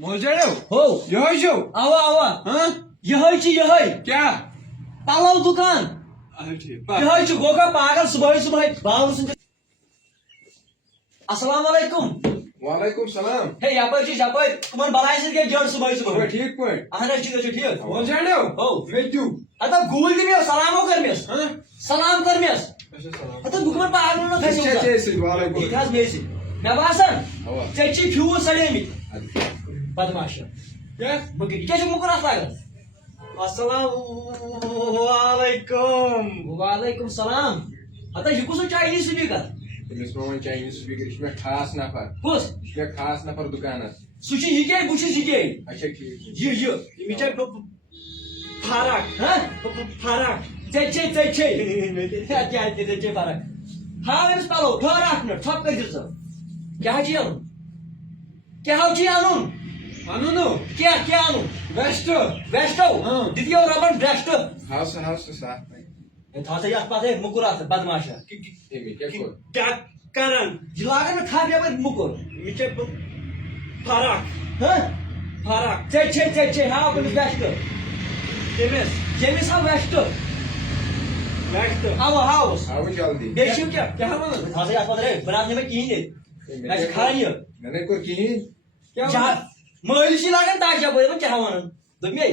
मोजड़ो हो यही शो आवा आवा हाँ यही क्या पलव दुकान यही गोगा पागल सुबह सुबह बावन सुन अस्सलाम वालेकुम वालेकुम सलाम हे यपर तुमन बलाय से के जड़ सुबह सुबह ठीक पॉइंट अहन ठीक मोजड़ो हो वेजू अत गूल दिमे सलामो करमेस हाँ सलाम करमेस अच्छा सलाम अत बुकमन पागल न खसो अच्छा वालेकुम ठीक है मेसी मैं बासन हवा चची फ्यूज सड़ेमी बदमाश क्या बगी क्या मुकर लागल अस्सलाम वालेकुम वालेकुम सलाम अत ये कुछ चाइनीज स्पीकर तमिस मोन चाइनीज स्पीकर इसमें खास नफर कुछ इसमें खास नफर दुकान सुची ये क्या बुची ये क्या अच्छा ठीक ये मिचा फरक हाँ फरक चचे क्या फरक हाँ इस पालो फरक न ठप कर दिस क्या चाहिए अनुन अनु क्या अनुन वेस्ट वेस्टो हाँ। दीदी और रबन वेस्ट हाउस साथ में था से यार पाते मुकुरा बदमाश एमी क्या को क्या करन जिलागन खा गया मुकुर मिचा फरक हाँ फरक चचे हाँ अपन वेस्ट केमेस जेमिस हाँ वेस्ट नेक्स्ट आओ हाउस आओ जल्दी देखियो क्या मन था से यार पाते बनाने में की नहीं मैं खा रही हूँ मैंने को की क्या जहाँ महिलशी लागन ताक जा बोले क्या वन दमे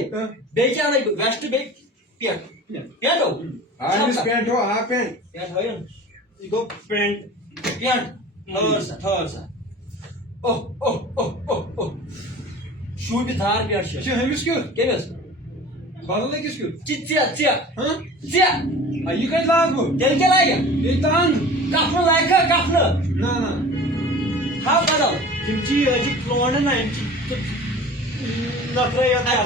बे क्या नहीं वेस्ट बे पेट पेट हो हां इस पैंट हो हां पैंट पेट हो इको पेंट पेट थर्स ओह शू भी धार पेट अच्छा छ हम इसको के बस बदलने किसको चिया हां चिया ये कहीं लागू दिल के लागे ये तान कफन लागे कफन ना हाँ बदल किमची अजी क्लोन ना इनची नखरे अच्छा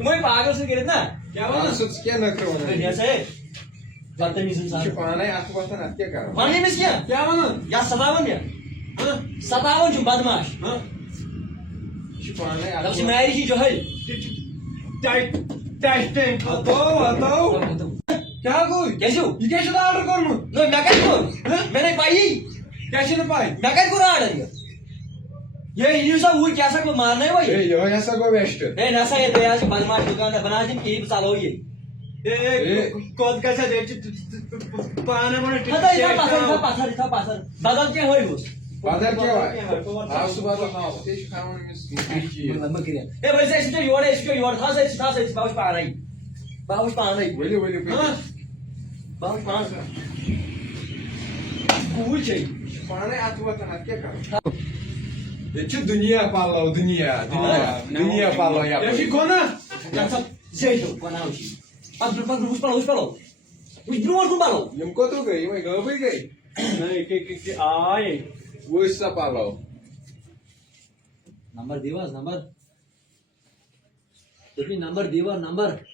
वही पागल से गिरे ना क्या वाला सच क्या न करो दुनिया से बदतमीज इंसान छुपाना है आपको पता ना क्या करो माने मिस क्या क्या वाला या सतावन या हां सतावन जो बदमाश हां छुपाना है तब से मैरी जी जो है टाइट टाइट बताओ क्या कोई कैसे ये कैसे ऑर्डर कर मु नो मैकेनिक मैंने पाई कैसे न पाई मैकेनिक को ऑर्डर ये यूसा वो कैसा को मारना है भाई ये ऐसा को वेस्ट ए नसा ये तो यार बदमाश दुकान है बना दिन की चालो ये कोद कैसे दे पाने मन था इधर पासर बदल के होई बस बाजार क्या हुआ आप सुबह तो ना होते हैं खाने में मिर्ची मत करिए ए भाई से इसको योड़े था से बाउस पा रही बोले हां बाउस पा कूल चाहिए छुपाना है आपको पता ना क्या करो ये चुप दुनिया पालो यार ये कौन है yang सब जेजो बनाओ छी अब उस पालो उस ब्रूअर को पालो हमको तो गई मैं घर पे गई नहीं के आए वो इसका पालो नंबर देवास नंबर देखिए नंबर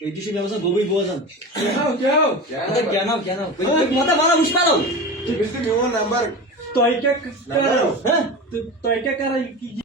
एडिशन में बस गोबी बोझन क्या क्या ना मत मारा उस पालो मिस्टर मेरा नंबर तो क्या कर हैं तो क्या कर